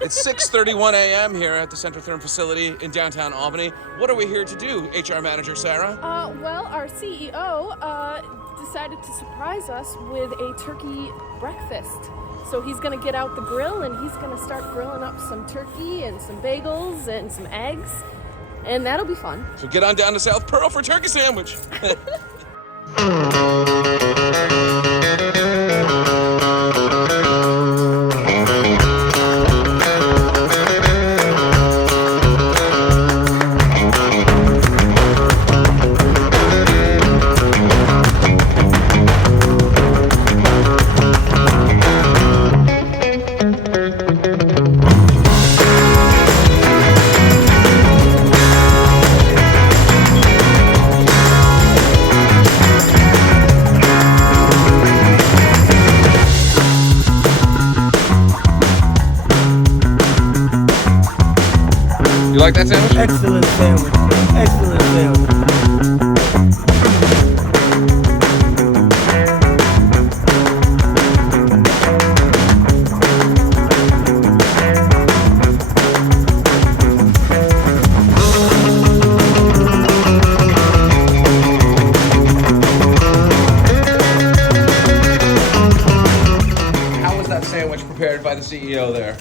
It's 6:31 a.m. here at the Centrotherm facility in downtown Albany. What are we here to do, HR manager Sarah? Well, our CEO decided to surprise us with a turkey breakfast. So he's going to get out the grill and he's going to start grilling up some turkey and some bagels and some eggs. And that'll be fun. So get on down to South Pearl for turkey sandwich. You like that sandwich? Excellent sandwich. Excellent sandwich. How was that sandwich prepared by the CEO there?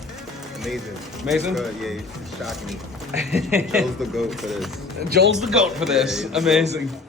Amazing. Amazing? Good, yeah, it's shocking me. Joel's the GOAT for this. Joel's the GOAT for this. Yeah, he's the Amazing.